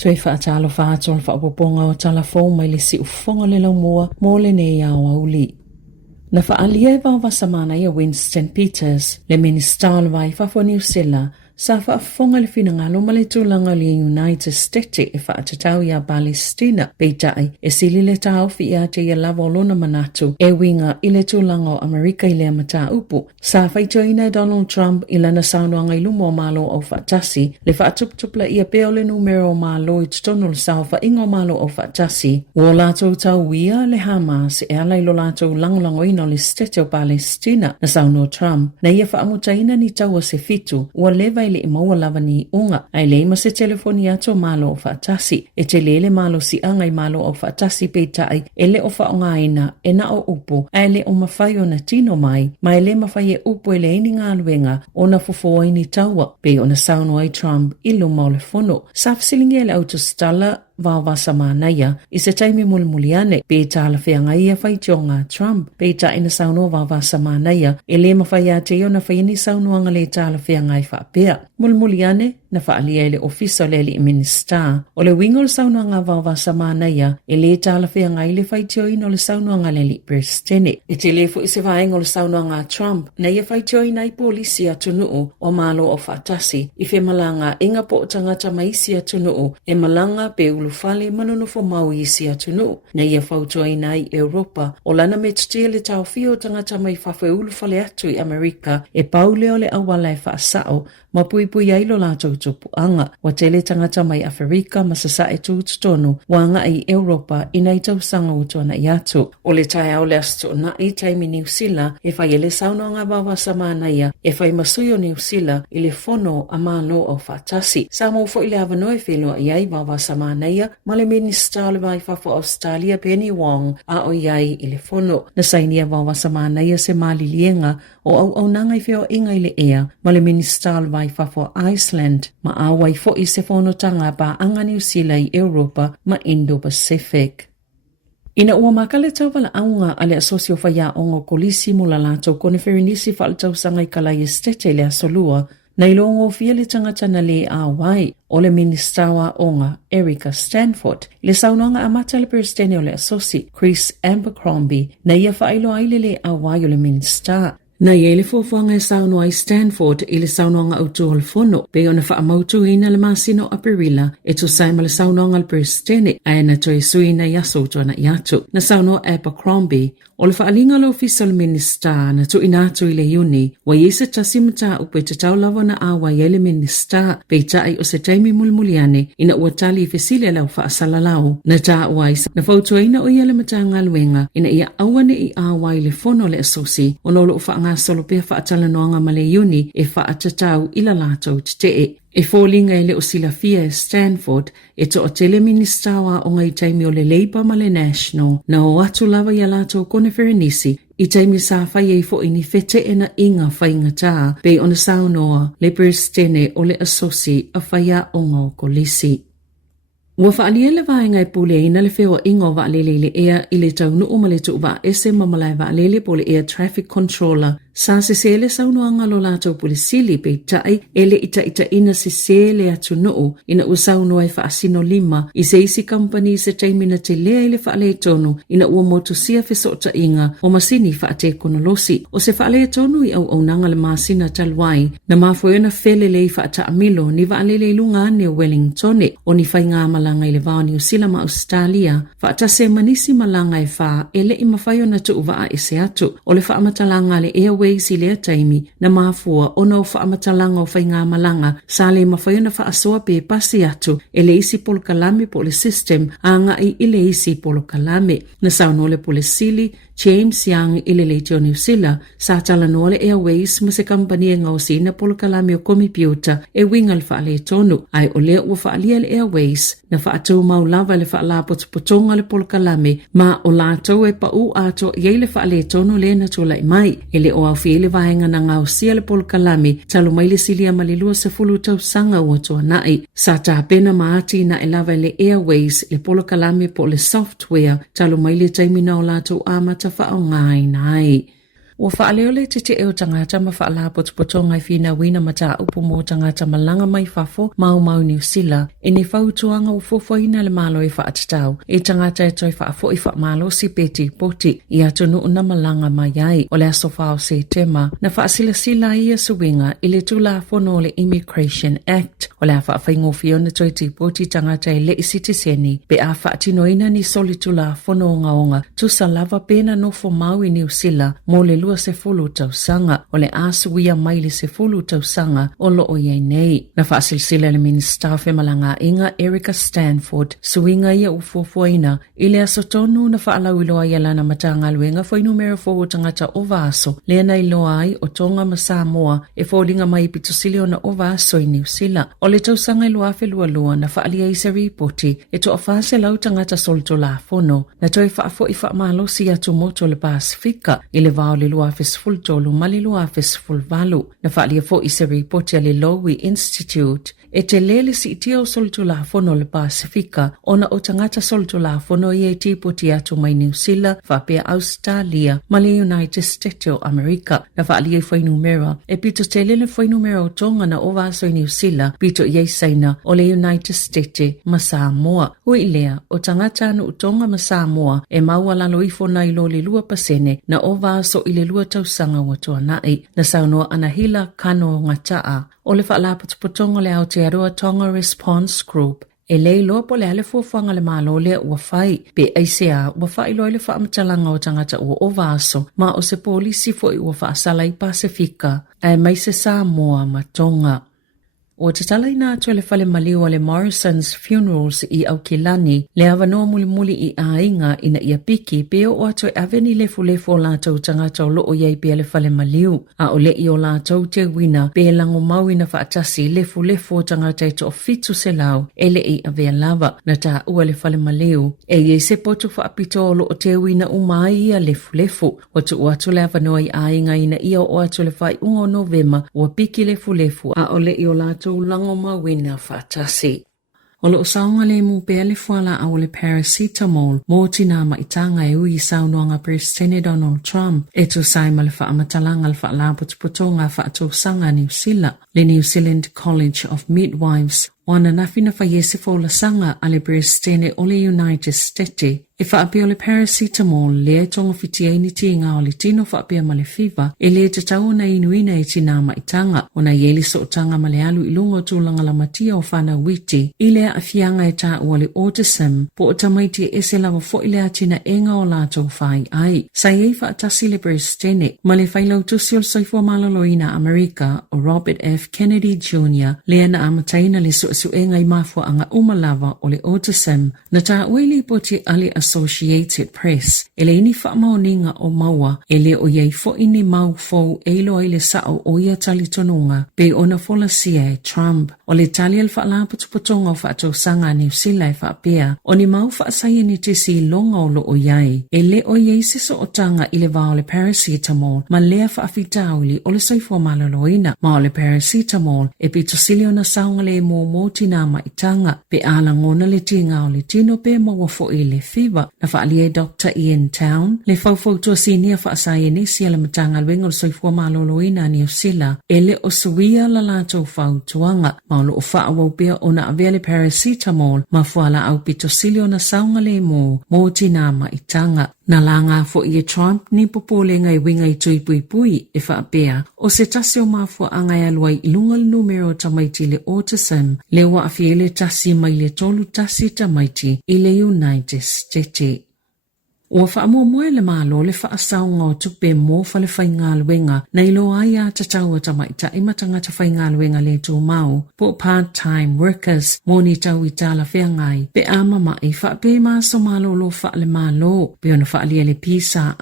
Tui whaatalo whaatol whaapoponga o Tala mai le si ufonga le laumua mō le nei au auli. Na whaalia wa samana ia Winston Peters, le minister vai whafo New Zealand, sa whaafonga le whinangalo ma le tūlanga le United States e whaatatau ia Palestina, peitai e sili le tau fi ia te ia lavolona manatu e winga i le tūlanga o Amerika i le amata upu. Sa whaitoina Donald Trump i lana saunoanga i lumo malo o whaatasi, le whaatuptupla ia peo le numero malo i tutono le sao whaingo malo o whaatasi. Wo lato tau wia le Hamas e ala ilo lato langolango ino le State o Palestina na sauno Trump, na ia whaamutaina ni taua se fitu, ua leva le maua lava ni unga ai le ma se telefoni ato malo o whaatasi e te lele malo si angai malo o whaatasi peitai e le o whaongaina e na o upu ai le o mawhai o na tino mai le mawhai e upu e le ini ngā luenga o na fufoa ini taua pe o na sauno ai Trump ilu mau le fono sa fsilingi e le autostala Vava Samanaya i se taimi mulmuliane pe tala whianga ia whaitionga Trump pe ta ina sauno Vava Samanaya e le mawhaia te o na whaini saunoanga le tala whianga i whaapea. Mulmuliane na whaalia ele ofisa le li minister o le wingol saunoanga Vava Samanaya e le tala whianga i le whaitio ino le saunoanga le li prestene. E te lefo i se vaengo le saunoanga Trump na ia whaitio ina i polisi atunuu o malo o whaatasi i whe malanga inga po tangata maisi atunuu e malanga pe ulu fale manonofo mau isi atunu na ia fautoa ina i Europa o lana me tutia le tau fio tangata mai whawhe ulu fale atu i Amerika e pauleo le awala e whaasao ma puipui ailo lato tupu anga wa tele tangata mai Afrika masasa e tutonu wanga i Europa ina i tau sanga utona i atu o le tai au le asto na i taimi New Zealand e whai ele sauno nga Vava Samanaya e whai masuyo New Zealand i le fono a malo o whaatasi Sāmoa fo i le avanoe whelua i ai Vava Samanaya ma le minister le vai whafo Australia Penny Wong a o iai i le fono. Na sainia Vava Samanaya se malilienga o au nanga i whio inga i le ea ma le minister le vai whafo Iceland ma a wai fo i se fono tanga pa anga New Zealand i Europa ma Indo-Pacific. Ina ua makale tau wala aunga ale asosio whaia ongo kolisi mula lato kone wherinisi whaal tau sanga i kalai estete le asolua na ilongo fia le tangata na le awai o le ministawa onga Erica Stanford. Le saunanga amata le perstene o le asosi Chris Abercrombie na ia whailo aile le awai o le minister. Na ia le fofuanga e sauno ai Stanford i le saunanga autu al fono pe ona whaamautu ina le masino aperila e to saima le saunanga al perstene a na to e suina i aso tona i atu. Na sauno Abercrombie o le whaalinga lo official minister na tu inatu i le uni wa isa tasimata upe te tau lava na awa i le minister pe tai o se taimi mulmuliane ina uatali i fesile lau whaasalalau na ta waisa na fautuaina o ia le matanga luenga ina ia awane i awa i le fono le asosi o nolo whaanga solo pia whaatala noanga ma le uni e whaatatau ila latou te e fōlinga e le o silafia e Stanford e to o tele ministawa o ngai taimi o le Labour ma le National na o atu lava ia latou kone wherenisi i taimi sa whai e fo ini fete e na inga whainga tā pe ona saunoa le prestene o le asosi a whaia ongo kolisi. Ua whaalia le vaenga e pule ina le whewa ingo waalele le ea i le tau nuu ma le tu wa ese mamalai waalele po le air traffic controller sa se sele saunoanga lo latou pulisili pe tai ele ita ina se sele atu nuu ina ua saunoa e whaasino lima i se isi company se taimina te lea ile whaale tonu ina ua motosia whesota inga o masini whaate konolosi o se whaale tonu i au nanga le masina talwai na mafoena fele le i whaata amilo ni waalele lunga ane Wellingtone o ni whainga malanga i le vao New Zealand ma Australia whaata se manisi malanga e wha ele i mawhaio na tu uvaa e se atu o le whaamatalanga le airways i lea taimi na mafua o no whaamatalanga o whainga malanga sa le mawhaio na whaasoa pe pasi atu e le isi polo kalame po le system anga i le isi polo kalame na sauno le po le sili James Young i le leitio New Zealand sa tala noa le airways ma se kampani e ngausina polo kalame o kompiuta e winga le whaale tonu ai o lea ua whaalia le airways na whaatau mau lava le whaala potonga le polo kalame ma o lātou e pa u ato i le whaale tonu le na tola i mai e le o au le vahenga na ngausia le polo kalame talo mai le silia malilua se fulu tau sanga ua toa nai sa ta pena maati na e lava le airways le polo kalame po le software talo mai le taimina o lātou amata whaongai nai. Ua whaaleole te eo tangata ma whaala potopotonga I whina wina mata upo mo tangata malanga mai whafo mau New Zealand e ne whautuanga ufofoina le malo I whaatatau e tangata e toi whaafo I whaamalo si peti poti I atonu una malanga mai ai o le aso whao se tema na whaasila ia suwinga I le tula fono le Immigration Act o le a whaafaingofiona toi ti poti tangata I le isitiseni pe a whaatinoina ni soli tula fono ngaonga tusa lava pena no fo mau I New Zealand mo le lua se fulu tausanga o le asuia mai le se fulu tausanga o lo o iei nei. Na whaasilsila le minister fe malanga inga Erica Stanford suinga ia ufofoina I le asotonu na whaalauiloa ia lana matanga luenga foi numero fo tangata o vaso le na iloa ai o tonga ma Sāmoa e fōlinga mai pitusili ona o vaso I New Zealand. O le tausanga iloa fe lua na whaalia I se ripoti e to afase lau tangata solto la fono na toi whaafo I whaamalo si atu moto le Pasifika I le vao le lua fe sful tolu ma le lua fe sful valu na whaalia fo I se ripoti a le Lowy Institute e te lele si itia o solto la fono le Pasifika ona o tangata solto la fono I e tipoti atu mai New Zealand whapea Australia ma le United States o Amerika na whaalia foi numera e pito te lele foi numera o tonga na o vaso I New Zealand pito I saina o le United States ma Sāmoa hui lea o tangata anu o tonga ma Sāmoa e maua lalo I fona I lo le lua pasene na o vaso I le lua tausanga wa tuanai na saunoa anahila kano ngataa o le whaalapotopotonga le Aotearoa Tonga Response Group e leilo po le ale fuafanga le malo le ua whai pe aisea ua whai loa le whaamatalanga o tangata ua o vaso ma o se polisi fo I ua whaasala I Pasifika e mai se Sāmoa ma Tonga. O te tala ina atu le whale maliu le Morrison's Funerals I Aukilani le awanoa muli I ainga ina ia piki pe o atu e aveni lefu o lātou tangata o loo iei pe le whale maliu a o le I o lātou te wina pe lango mau ina whaatasi lefu o tangata I to o fitu se lau e le I avea lava na tā ua le whale maliu e iei se potu whaapito o loo te wina umai ia lefu o tu atu le awanoa I ainga ina ia o atu le whai ungo Novema ua piki lefu a o le I o lātou lango mawina whaatasi. O lo saunga le mu pea le fuala au le paracetamol mo tina maitanga e ui saunoanga President Donald Trump e tu saima le whaamatalanga le whaalapotopotonga whaatosanga New Zealand. Le New Zealand College of Midwives wana nafina whaiese fōlasanga a le President o le United States e whaapea o le paracetamol le tonga whitia ini tinga o le tino whaapea ma le fiva e le te tau na inuina e tina maitanga o na ieli so tanga ma le alu ilungo tūlanga la matia o whana witi i le a fianga e tā ua le autism po o tamaiti e se lava fo i le atina enga o lātou whai ai. Sa iei whaatasi le President ma le whailau tusi o soifua malaloina Amerika o Robert F. Kennedy Jr. le ana amataina le suenga I mafua anga umalava o le autism na tā ueli poti ali Associated Press ele ini whaamaoninga o maua ele o iei fo ini mau fau eilo ai le sao o ia talitonunga pe ona folasia e Trump o le tali al whaalapotopotonga o whaatosanga New Zealand whaapea o ni mau whaasaya ni te si longa o lo o iei ele o iei siso o tanga I le vao le paracetamol ma lea whaafitauli o le soifua malaloina ma o le paracetamol e pito silio na saunga le mo tina maitanga pe ala ngona le tinga o le tino pe maua fo I le fiva na whaalia Dr. Ian Town le whaufautua sinia whaasaya ni si ala matanga luenga o soifua maloloina New Zealand ele o suia la lātou whautuanga ma o lo o whaawau ona avea le paracetamol ma fuala au pito silio na saunga le mo tina maitanga. Na langa fo I Trump ni popole ngai winga I tui pui e whaapea o se tasi o mafua angai aluai ilungal numero tamaiti le autism le wa afiele tasi mai le tolu tasi tamaiti I le United States. Ua whaamuamua le malo le whaasaunga o tupe mo whale whaingaluenga na ilo aia tataua tamaita I matangata whaingaluenga le tō mau po part-time workers mo ni tau I Tala whengai pe ama mai whaape maso malo lo whaale malo pe ona whaalia le pisa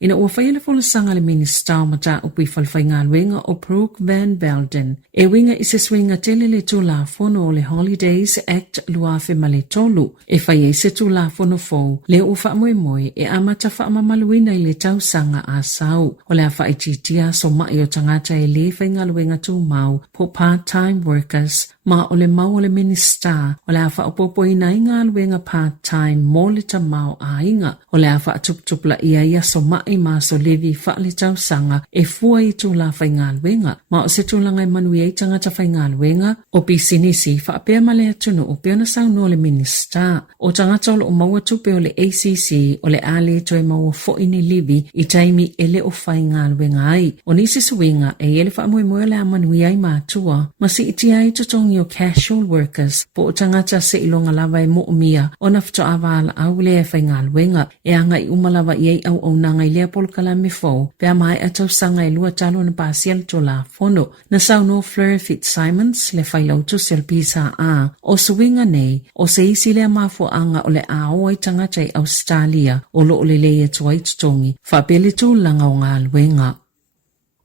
ina ua whaiele wholasanga le minister mata upi whale whaingaluenga o Brooke Van Belden e winga I se swinga tele le tō la fono le Holidays Act luafe ma le tolu e whaie se tō la fono fau le ua whaamoe e amata whaamamaluina I le tausanga a sau o le a whaititia so mai o tangata e le whaingaluenga tū mau po part-time workers ma o le mau o le minista o le a whaopopoina i ngā luenga part-time mō le tamau a inga o le a whaatuptupla ia so mai ma so levi whaale tausanga e fua i tū la whai ngā luenga ma o se tūlanga i manui ei tangata whai ngā luenga o pisinisi whaapea ma le atunu o peona sau no le minista o tangata o le o maua tupe o le ACC o le ale toi maua fo'i ni livi i taimi ele o whai ngā luenga ai o nisi suinga e ele whaamoe le a manui ai mātua ma si iti ai totongi o casual workers po o tangata se ilonga lava e mo'omia o na fto awaala au le e whai ngā luenga e anga i umalava i ei au nanga i lea polkala me fau pea mai atau sanga e lua talo na pasial to la fono na sau no Fleur Fitzsimons le whailautu sel pisa a o suinga nei o se isi lea mafo anga o le a o ai tangata i Australia o lo o le lea tuai tutongi whapele tūlanga o ngā luenga.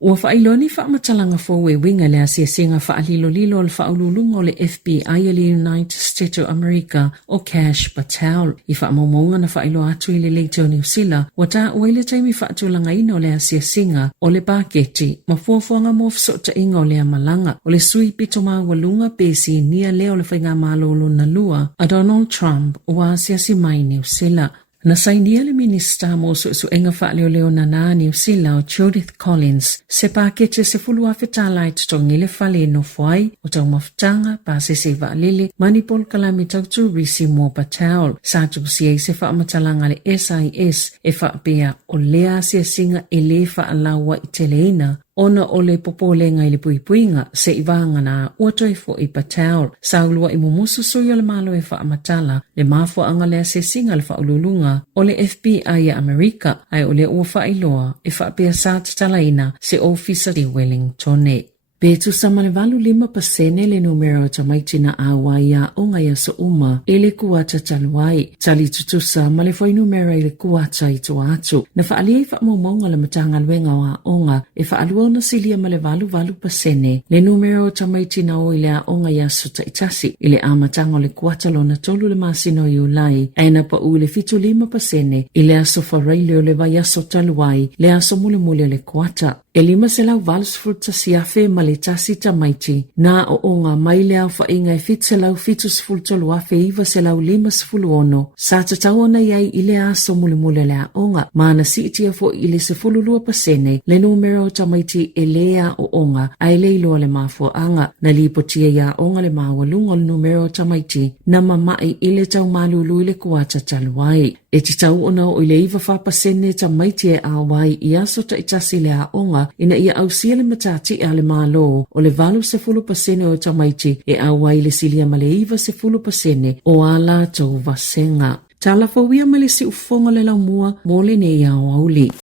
Ua whailoni whaamatalanga fōwe winga lea se singa whaalilo-lilo o le whaululunga o le FBI o le United States of America o Cash Patel. I whaamamonga na whailo atu i le leite o New Zealand, wa tā uaile taimi whaatulanga ina o lea se singa o le paketi, ma fuafuanga mo fsota inga o lea malanga, o le sui pito maa walunga pesi nia leo le whainga malolo na lua a Donald Trump o a siasi mai New Zealand. Na sainia le minista mo su enga wha leo na nā New Zealand o Judith Collins se pakete se fulu a whetalai tutongi le whale no whai o tau mawhtanga pa se waalele manipol kalami tautu risi mo Patel sa tukusi ei se whaamatalanga le SIS e whaapea o lea se singa e le whaalawa i teleina ona o le popolenga i le puipuinga se iwanga na uatoi fo i Patel sa ulua i mumusu sui o le malo e whaamatala le mafo anga lea se singa le whaululunga o le FBI a Amerika ai o le ua whailoa e whaapea sa tatalaina se ofisa di Wellingtone. Betu sama le valu 5% le numero tamaiti na awaia o ngai aso uma e le kuata taluai. Tali tutusa ma le foi numero i le kuata i toa atu. Na whaalia i whaamomonga le matanga luenga o a onga e whaalua na silia ma le valu pasene. Le numero tamaiti na o i le a onga i aso taitasi i le amatanga o le kuata lo na tolu le masino i ulai. Aina pa u le fitu 5% i le aso wharaile o le vai aso taluai le aso mule le kuata. E 5 selau valus fruta siafe ma le tasi tamaiti. Na o onga mai lea o whainga e fit selau fitus fultolu afe iwa selau 5 ono. Sa tatau ona iai i le aso mule lea onga. Mana si itia fo i le 12% le numero tamaiti e lea o onga a e leilo le mafua anga. Na lipotia ia onga le mawalunga le numero tamaiti na mamai i le tau malulu i le kuata taluai. E titau ona o i le iwa 5% tamaiti e awai i aso ta itasi lea onga ina ia ausia le matati a le malo o le valu 10% o tamaiti e awai le silia ma le iwa 10% o ala tau vasenga. Tala fawia ma le si ufonga le laumua mo le nei au auli.